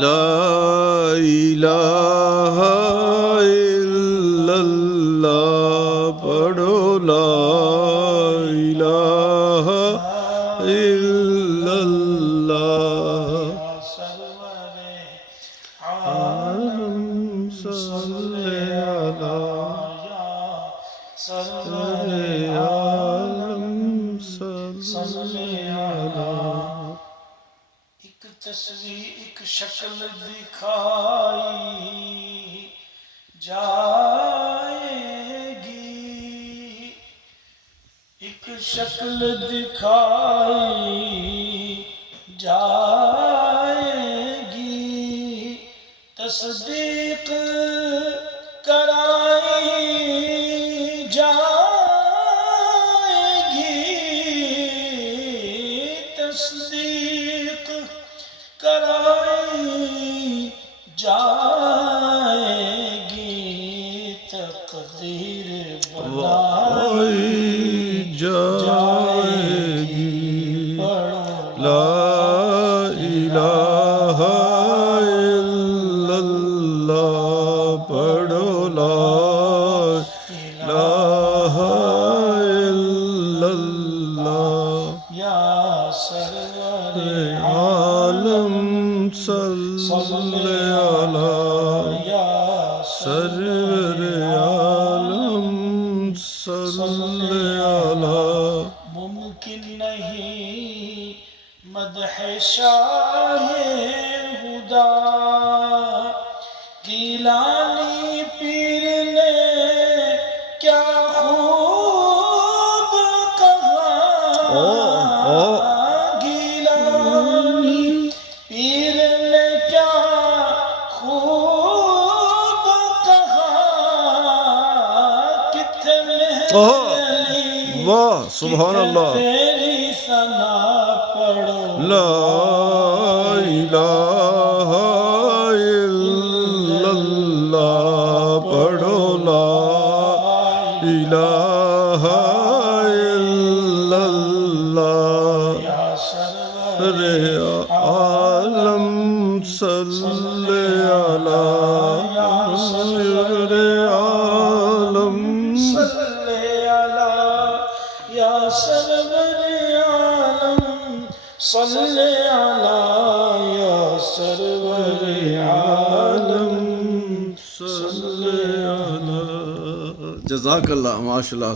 لا الہ الا اللہ پڑھو لا الہ الا اللہ عالم صلی عالم صلی ایک تصویر ایک شکل دکھائی جائے گی، ایک شکل دکھائی جائے گی، تصدیق کرائی جائے گی، تصدیق کرائی جائے گی، تقدیر بنائی جائے گی، لا الہ الا اللہ پڑھو لا الہ الا اللہ یا سرور عالم صلی علی یا سرور عالم صلی علی ممکن نہیں مدح شاہ ہدا، گیلانی پیر نے کیا خوب کہا، گیلانی پیر نے کیا خوب کہا، کتنے محلی واہ سبحان اللہ تیری ثنا پڑھو لا الہ الا اللہ پڑھو لا الہ الا اللہ یا سرور عالم صلی علی سرور عالم صلی علی یا سرور عالم صلی علی یا سرور عالم صلی علی جزاک اللہ ماشاء اللہ